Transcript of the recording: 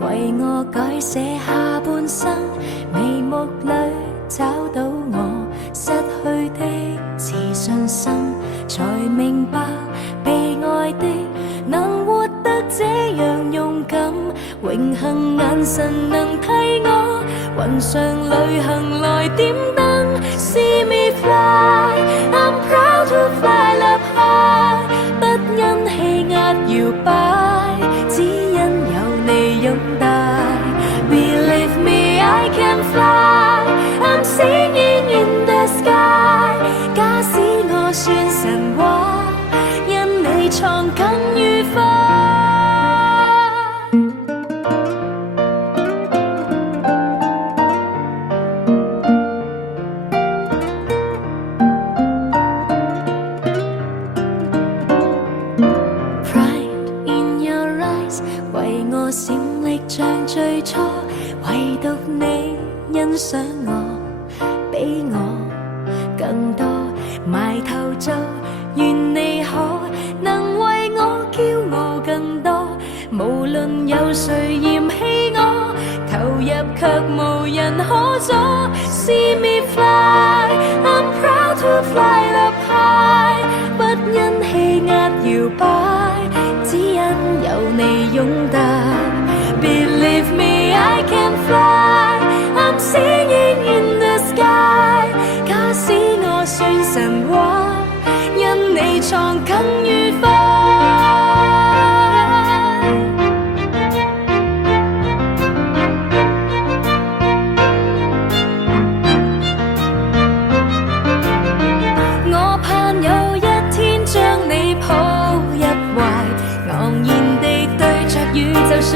為我改寫下半生，眉目裏找到我失去的自信心，才明白被愛的能活得這樣勇敢，榮幸眼神能替我雲上旅行來點燈。See me fly, I'm proud to fly up high， 不因氣壓搖擺，只因有你擁戴。Believe me, I can fly, I'm singing in the sky。 假使我算神話，因你創更愉快。為我閃力像最初，唯獨你欣賞我，比我更多。埋頭做，願你可能為我驕傲更多。無論有誰嫌棄我，投入卻無人可阻。See me fly, I'm proud to fly up high， 不因氣壓搖擺，只因有你擁戴。Believe me, I can fly, I'm singing in the sky。 假使我算神話，因你創更愉快。我盼有一天將你抱入懷，昂然地對着宇宙說。